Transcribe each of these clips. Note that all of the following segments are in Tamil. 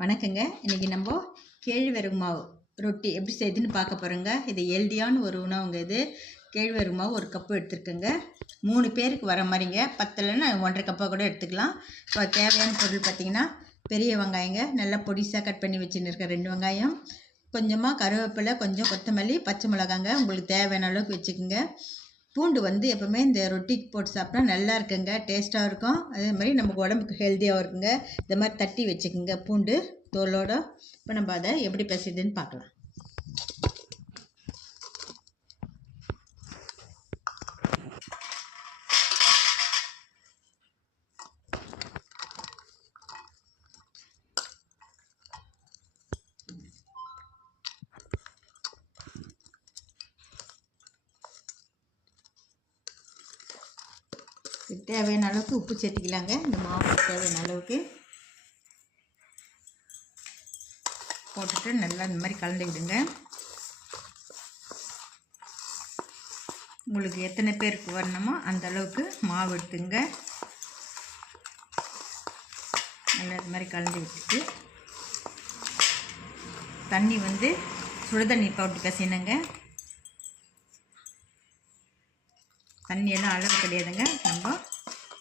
வணக்கங்க. இன்றைக்கி நம்ம கேழ்வரகு மாவு ரொட்டி எப்படி செய்யுதுன்னு பார்க்க போகிறோங்க. இது ஹெல்தியான ஒரு உணவுங்க. இது கேழ்வரகு மாவு 1 கப்பு எடுத்துருக்கேங்க. 3 பேருக்கு வர மாதிரிங்க. பத்தலைன்னா 1.5 கப்பாக கூட எடுத்துக்கலாம். இப்போ தேவையான பொருள் பார்த்திங்கன்னா, பெரிய வெங்காயங்க நல்லா பொடிசாக கட் பண்ணி வச்சுன்னு இருக்கேன் 2 வெங்காயம், கொஞ்சமாக கருவேப்பிலை, கொஞ்சம் கொத்தமல்லி, பச்சை மிளகாங்க உங்களுக்கு தேவையான அளவுக்கு வச்சுக்கோங்க. பூண்டு வந்து எப்போவுமே இந்த ரொட்டிக்கு போட்டு சாப்பிட்டா நல்லா இருக்குங்க, டேஸ்ட்டாக இருக்கும். அதே மாதிரி நமக்கு உடம்புக்கு ஹெல்த்தியாகவும் இருக்குங்க. இந்த மாதிரி தட்டி வச்சுக்கோங்க பூண்டு தோலோட. இப்போ நம்ம அதை எப்படி பிசையுதுன்னு பார்க்கலாம். தேவையான அளவுக்கு உப்பு சேர்த்துக்கலாங்க. இந்த மாவு தேவையான அளவுக்கு போட்டுட்டு நல்லா இந்த மாதிரி கலந்து விடுங்க. உங்களுக்கு எத்தனை பேருக்கு வரணுமோ அந்த அளவுக்கு மாவு எடுத்துங்க. நல்லா இந்த மாதிரி கலந்து விட்டுட்டு தண்ணி வந்து சுடுதண்ணி போட்டு பிசையணுங்க. தண்ணியெல்லாம் அளவு கிடையாதுங்க. நம்ம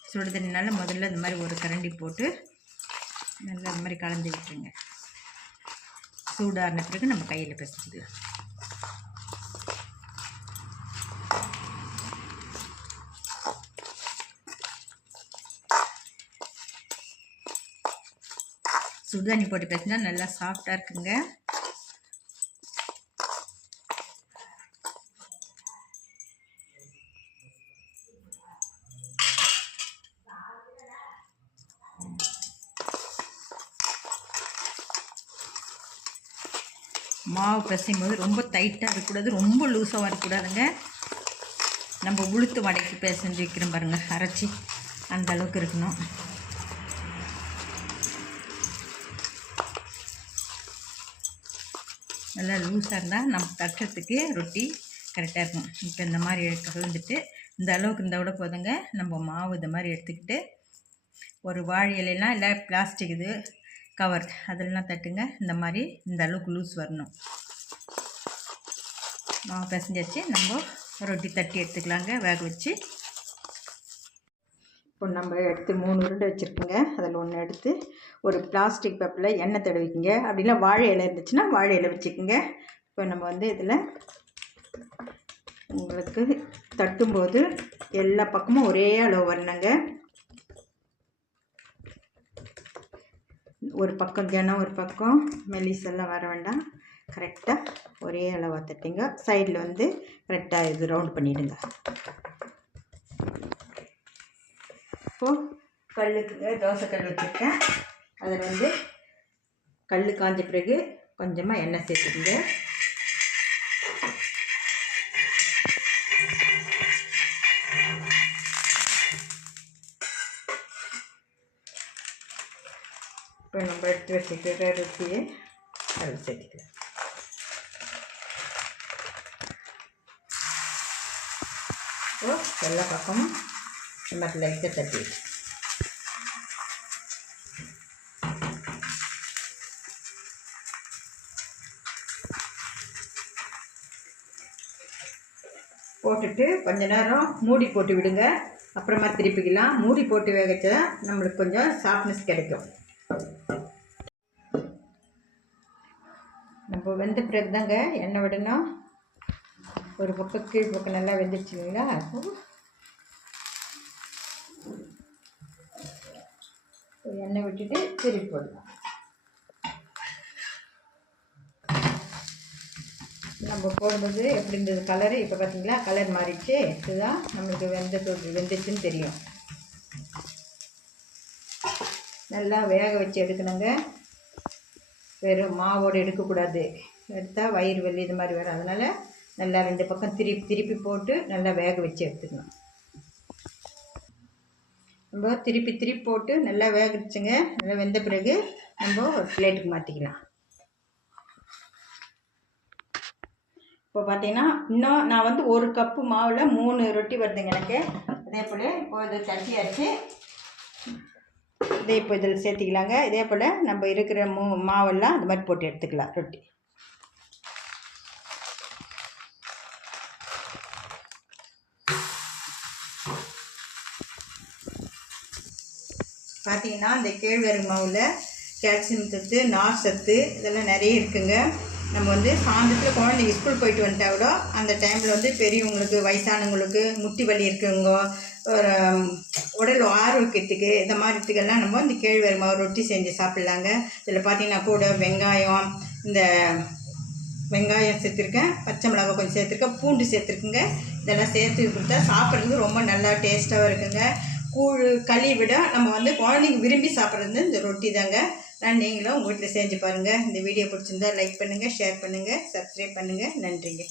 சுடுதண்ணினால முதல்ல இந்த மாதிரி ஒரு கரண்டி போட்டு நல்லா இந்த மாதிரி கலந்து விட்டுருங்க. சூடான பிறகு நம்ம கையில் பிசைஞ்சிக்கலாம். சுடுதண்ணி போட்டு பிசைஞ்சா நல்லா சாஃப்டாக இருக்குங்க. மாவு பிசையும் போது ரொம்ப டைட்டாக இருக்கக்கூடாது, ரொம்ப லூஸாக இருக்கக்கூடாதுங்க. நம்ம உளுத்து வடைக்கு பிசைஞ்சு வைக்கிறோம் பாருங்கள், அரைச்சி அந்த அளவுக்கு இருக்கணும். நல்லா லூஸாக இருந்தால் நம்ம தட்டுறதுக்கு ரொட்டி கரெக்டாக இருக்கும். இப்போ இந்த மாதிரி கலந்துட்டு இந்த அளவுக்கு இருந்தால் கூட போதுங்க. நம்ம மாவு இந்த மாதிரி எடுத்துக்கிட்டு ஒரு வாழை இலையெல்லாம் இல்லை பிளாஸ்டிக் இது கவர் அதெல்லாம் தட்டுங்க. இந்த மாதிரி இந்த அளவுக்கு லூஸ் வரணும். மாவு பிசைஞ்சாச்சு, நம்ம ரொட்டி தட்டி எடுத்துக்கலாங்க வேக வச்சு. இப்போ நம்ம எடுத்து 3 உருண்டை வச்சுருக்கோங்க. அதில் ஒன்று எடுத்து ஒரு பிளாஸ்டிக் பேப்பரில் எண்ணெய் தடவிக்குங்க. அப்படின்னா வாழை இலை இருந்துச்சுன்னா வாழை இலை வச்சுக்கோங்க. இப்போ நம்ம வந்து இதில் உங்களுக்கு தட்டும்போது எல்லா பக்கமும் ஒரே அளவு வரணுங்க. ஒரு பக்கம் ஜனம் ஒரு பக்கம் மெலிசெல்லாம் வர வேண்டாம். கரெக்டாக ஒரே அளவாக தட்டிங்க. சைடில் வந்து கரெக்டாக இது ரவுண்ட் பண்ணிவிடுங்க. இப்போது கல்லுக்கு தோசை கல் வச்சுருக்கேன். அதில் வந்து கல் காஞ்ச பிறகு கொஞ்சமாக எண்ணெய் சேர்த்துக்குங்க. இப்போ நம்ம எடுத்து வச்சுக்கிற ரொட்டியை அதில் சேர்த்துக்கலாம். இப்போ எல்லா பக்கமும் நம்ம லைட்டாக தட்டி வச்சு போட்டுட்டு கொஞ்ச நேரம் மூடி போட்டு விடுங்க. அப்புறமா திருப்பிக்கலாம். மூடி போட்டு வேகச்சா நம்மளுக்கு கொஞ்சம் சாஃப்ட்னஸ் கிடைக்கும். நம்ம வெந்த பிறகு தாங்க எண்ணெய் விடணும். ஒரு பக்கம் கீழ் பக்கம் நல்லா வெந்துச்சுங்களா, எண்ணெய் விட்டுட்டு திருப்பி போடலாம். நம்ம போடும்போது எப்படி இருந்தது கலரு, இப்போ பார்த்தீங்களா கலர் மாறிடுச்சு. இதுதான் நம்மளுக்கு வெந்துச்சுன்னு தெரியும். நல்லா வேக வச்சு எடுக்கணுங்க. வெறும் மாவோடு எடுக்கக்கூடாது. எடுத்தால் வயிறு வலி இது மாதிரி வரும். அதனால் நல்லா 2 பக்கம் திருப்பி போட்டு நல்லா வேக வச்சு எடுத்துக்கணும். நம்ம திருப்பி போட்டு நல்லா வேகச்சுங்க. நல்லா வெந்த பிறகு நம்ம ஒரு பிளேட்டுக்கு மாற்றிக்கலாம். இப்போ பார்த்தீங்கன்னா இன்னும் நான் வந்து 1 கப்பு மாவில் 3 ரொட்டி வருதுங்க எனக்கு. அதே போல் இப்போ இது தட்டியாச்சு. இதே இப்போ இதில் சேர்த்திக்கலாங்க. இதே போல் நம்ம இருக்கிற மாவெல்லாம் இந்த மாதிரி போட்டு எடுத்துக்கலாம் ரொட்டி. பார்த்தீங்கன்னா இந்த கேழ்வரகு மாவில் கால்சியம் சத்து, நார் சத்து இதெல்லாம் நிறைய இருக்குங்க. நம்ம வந்து சாயந்தரத்தில் குழந்தைங்க ஸ்கூல் போயிட்டு வந்துட்டா கூட அந்த டைமில் வந்து பெரியவங்களுக்கு, வயசானவங்களுக்கு, முட்டி வலி இருக்குங்க, ஒரு உடல் ஆரோக்கியத்துக்கு இந்த மாதிரித்துக்கெல்லாம் நம்ம இந்த கேழ்வரகு மாவு ரொட்டி செஞ்சு சாப்பிட்லாங்க. இதில் பார்த்தீங்கன்னா கூட வெங்காயம் சேர்த்துருக்கேன், பச்சை மிளகாய் கொஞ்சம் சேர்த்துருக்கேன், பூண்டு சேர்த்துருக்குங்க. இதெல்லாம் சேர்த்து கொடுத்தா சாப்பிட்றதுக்கு ரொம்ப நல்லா டேஸ்ட்டாகவும் இருக்குங்க. களி விட நம்ம வந்து குழந்தைங்க விரும்பி சாப்பிட்றது இந்த ரொட்டி தாங்க. நீங்களும் உங்கள் வீட்டில் செஞ்சு பாருங்கள். இந்த வீடியோ பிடிச்சிருந்தா லைக் பண்ணுங்கள், ஷேர் பண்ணுங்கள், சப்ஸ்கிரைப் பண்ணுங்கள். நன்றிங்க.